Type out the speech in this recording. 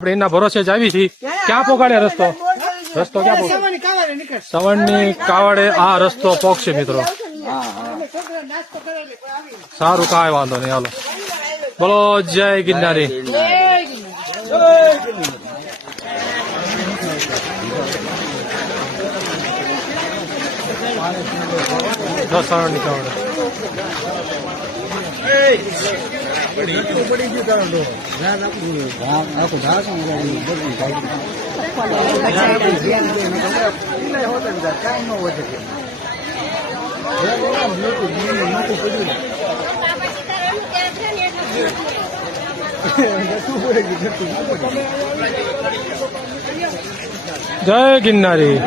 આપણે એના ભરોસે જ આવી છીએ. ક્યાં પોગાડે રસ્તો? રસ્તો ક્યાં સવણની કાવડે આ રસ્તો પોગશે મિત્રો. સારું, કાંઈ વાંધો નહીં. હાલો, બોલો જય ગિરનારી. સવણની કાવડે જય ગિરનારી.